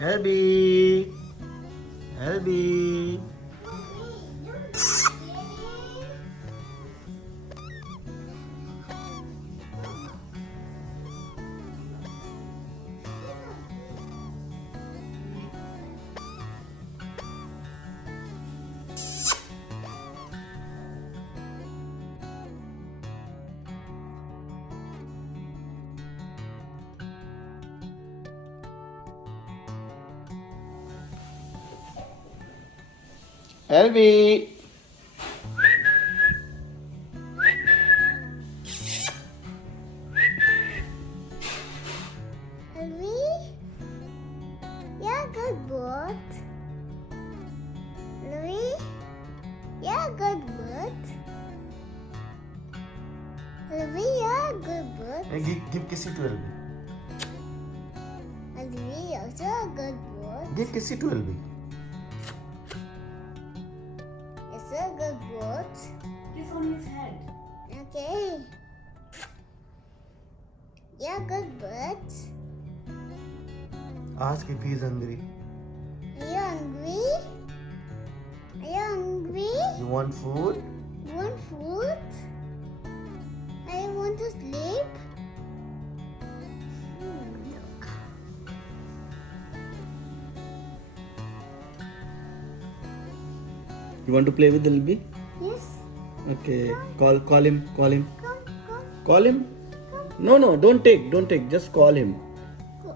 Alby. Alby. Alby. Alby, you're a good bird. Alby, you're a good bird. Alby, you're a good bird. Give kissy to Alby. Alby, you're also a good bird. Give kissy to Alby. You're so good bird. Kiss on his head. Okay. You're a good bird. Ask if he is hungry. Are you hungry? Are you hungry? You want food? You want food? I want to sleep. Look. You want to play with Alby? Yes. Okay. Call him. Come. Call him. No, don't take. Just call him.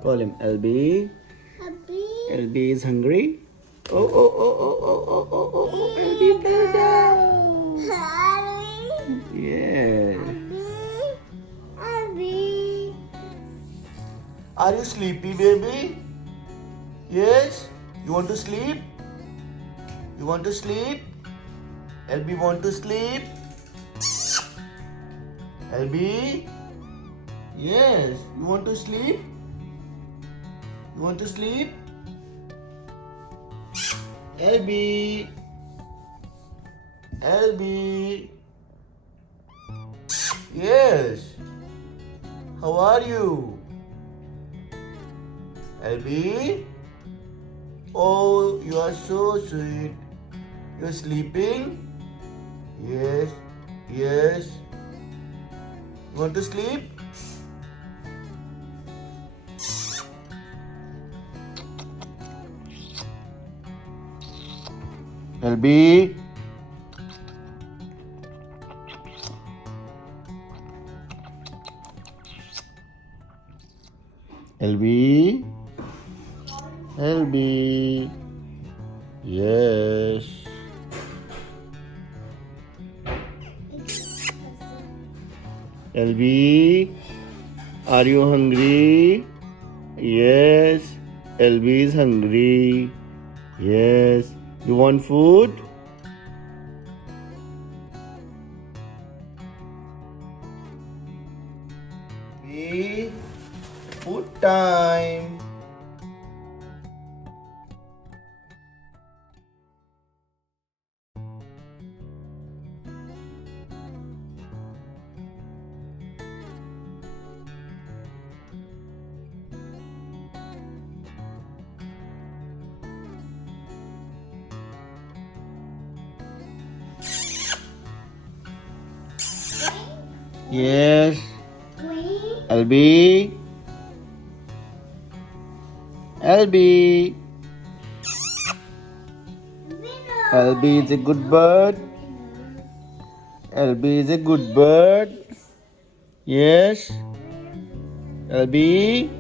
Call him. Alby. Alby. Alby is hungry. Oh. Alby fell down. Alby. Yeah. Alby. Are you sleepy, baby? Yes? You want to sleep? You want to sleep? Alby want to sleep? Alby? Yes. You want to sleep? You want to sleep? Alby? Alby? Yes. How are you? Alby? Oh, you are so sweet. You're sleeping? Yes. You want to sleep? Alby? Alby? Alby? Yes. Alby? Are you hungry? Yes. Alby is hungry. Yes. You want food? Alby, food time. Yes. Alby. Alby. Alby is a good bird. Alby is a good bird. Yes. Alby.